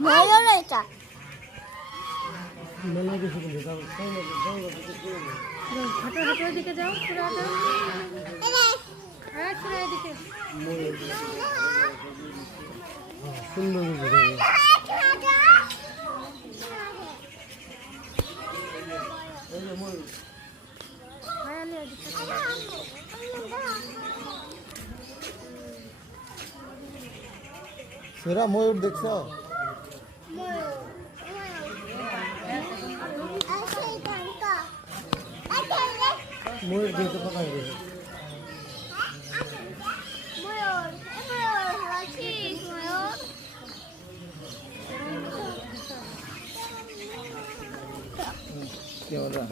ময়ূর এটা হাঁটো হাঁটো দিকে যাও পুরো হাঁটো হ্যাঁ পুরো এদিকে সুন্দর সেরা ময়ূর দেখছ ময়ূর দেখতে পাতা গেছে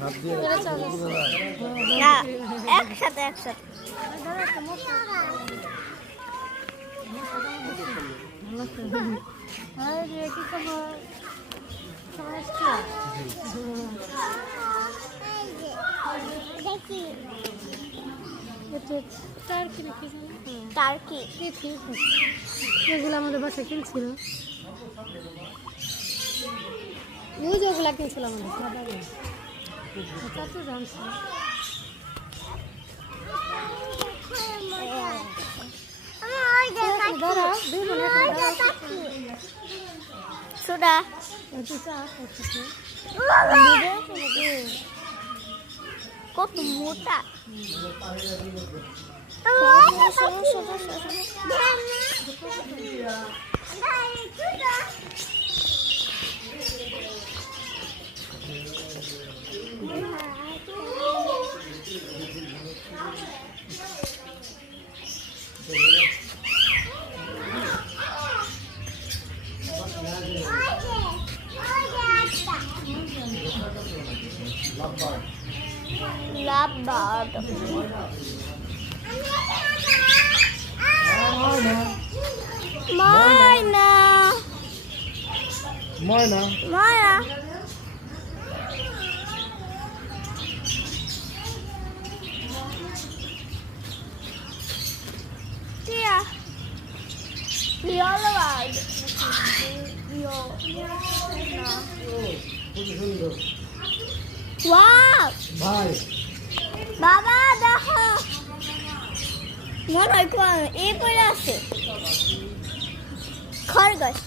হাত দিয়ে না একসাথে একসাথে টার্কি এগুলো আমাদের বাসায় কিনছিল ওই যে ওগুলা কিনছিল আমাদের চাচু জানছিল সোডা কত মোটা Lovebird. Moina. ময়না Moina. Tia. Yellow bird. Wow. ভাই বাবা দেখো মনে হয় কোন এই পড়ে আছে খরগোশ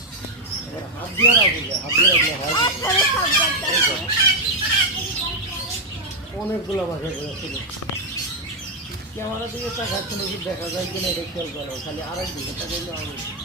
হাত দিয়ে রাখবে হাত দিয়ে রাখলে হয় অনেকগুলো বাসা করেছিল ক্যামেরা দিয়ে তাকাচ্ছে নাকি দেখা যায় কিনা এটা খেয়াল করো খালি আরেক দিকে তাকাইলে হবে